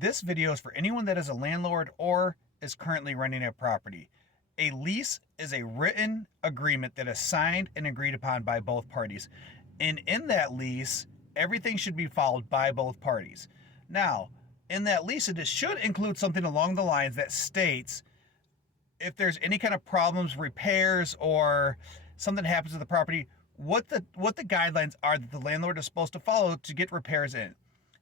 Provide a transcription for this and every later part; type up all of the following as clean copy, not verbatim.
This video is for anyone that is a landlord or is currently renting a property. A lease is a written agreement that is signed and agreed upon by both parties. And in that lease, everything should be followed by both parties. Now, in that lease, it should include something along the lines that states if there's any kind of problems, repairs, or something happens to the property, what the guidelines are that the landlord is supposed to follow to get repairs in.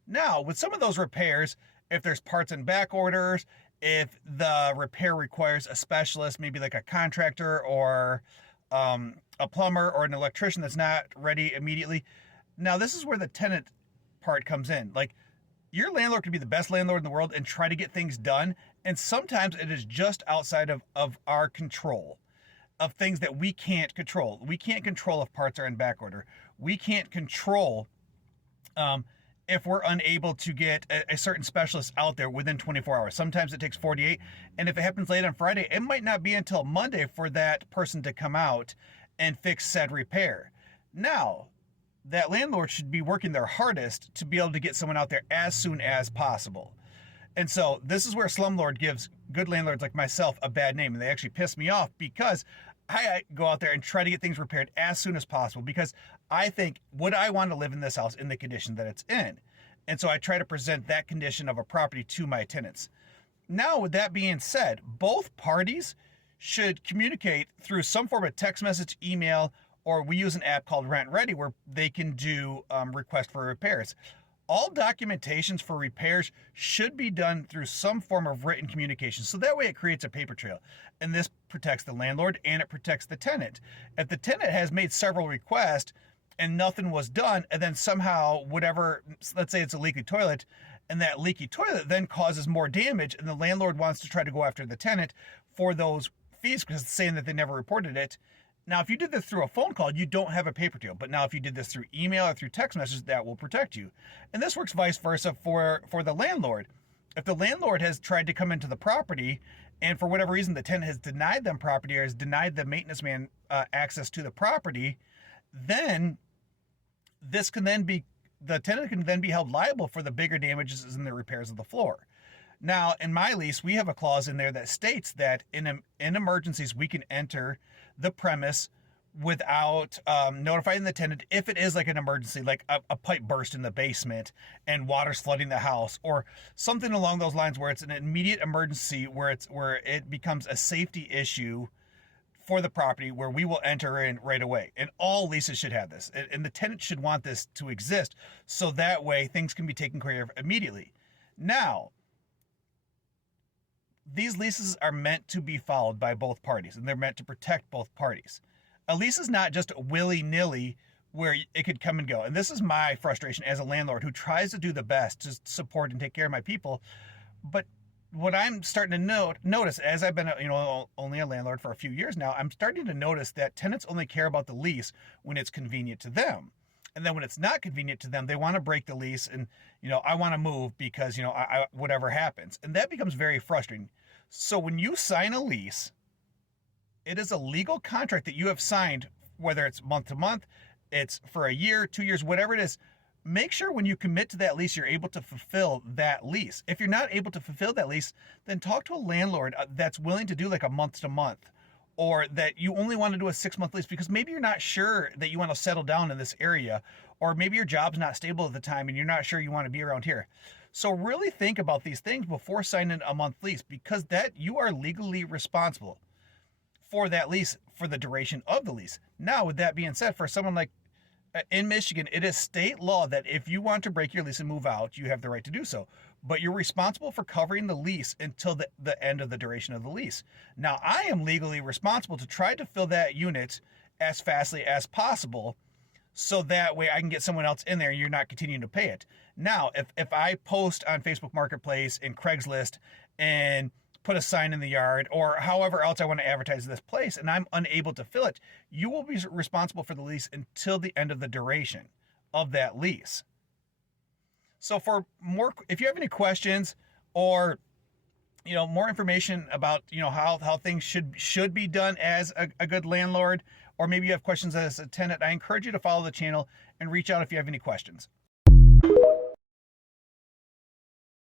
Now, with some of those repairs, if there's parts in back orders, if the repair requires a specialist, maybe like a contractor or a plumber or an electrician that's not ready immediately. Now, this is where the tenant part comes in. Like, your landlord could be the best landlord in the world and try to get things done. And sometimes it is just outside of our control, of things that we can't control. We can't control if parts are in back order. We can't control if we're unable to get a certain specialist out there within 24 hours. Sometimes it takes 48. And if it happens late on Friday, it might not be until Monday for that person to come out and fix said repair. Now, that landlord should be working their hardest to be able to get someone out there as soon as possible. And so this is where slumlord gives good landlords like myself a bad name. And they actually piss me off because I go out there and try to get things repaired as soon as possible because I think, would I want to live in this house in the condition that it's in? And so I try to present that condition of a property to my tenants. Now, with that being said, both parties should communicate through some form of text message, email, or we use an app called Rent Ready where they can do requests for repairs. All documentations for repairs should be done through some form of written communication. So that way it creates a paper trail. And this protects the landlord and it protects the tenant. If the tenant has made several requests and nothing was done, and then somehow whatever, let's say it's a leaky toilet, and that leaky toilet then causes more damage, and the landlord wants to try to go after the tenant for those fees because it's saying that they never reported it. Now, if you did this through a phone call, you don't have a paper trail. But now if you did this through email or through text message, that will protect you. And this works vice versa for the landlord. If the landlord has tried to come into the property and for whatever reason the tenant has denied them property or has denied the maintenance man access to the property, then the tenant can then be held liable for the bigger damages and the repairs of the floor. Now, in my lease, we have a clause in there that states that in emergencies, we can enter the premise without notifying the tenant if it is like an emergency, like a pipe burst in the basement and water's flooding the house, or something along those lines where it's an immediate emergency where it becomes a safety issue for the property where we will enter in right away. And all leases should have this. And the tenant should want this to exist so that way things can be taken care of immediately. Now, these leases are meant to be followed by both parties, and they're meant to protect both parties. A lease is not just willy-nilly where it could come and go. And this is my frustration as a landlord who tries to do the best to support and take care of my people. But what I'm starting to notice, as I've been only a landlord for a few years now, I'm starting to notice that tenants only care about the lease when it's convenient to them. And then when it's not convenient to them, they want to break the lease and, I want to move because, whatever happens. And that becomes very frustrating. So when you sign a lease, it is a legal contract that you have signed, whether it's month to month, it's for a year, 2 years, whatever it is. Make sure when you commit to that lease, you're able to fulfill that lease. If you're not able to fulfill that lease, then talk to a landlord that's willing to do like a month to month, or that you only want to do a 6-month lease because maybe you're not sure that you want to settle down in this area, or maybe your job's not stable at the time and you're not sure you want to be around here. So really think about these things before signing a month lease, because that you are legally responsible for that lease for the duration of the lease. Now, with that being said, for someone like in Michigan, it is state law that if you want to break your lease and move out, you have the right to do so. But you're responsible for covering the lease until the end of the duration of the lease. Now, I am legally responsible to try to fill that unit as fastly as possible so that way I can get someone else in there and you're not continuing to pay it. Now, if I post on Facebook Marketplace and Craigslist and put a sign in the yard or however else I want to advertise this place and I'm unable to fill it, you will be responsible for the lease until the end of the duration of that lease. So if you have any questions or more information about how things should be done as a good landlord, or maybe you have questions as a tenant, I encourage you to follow the channel and reach out if you have any questions.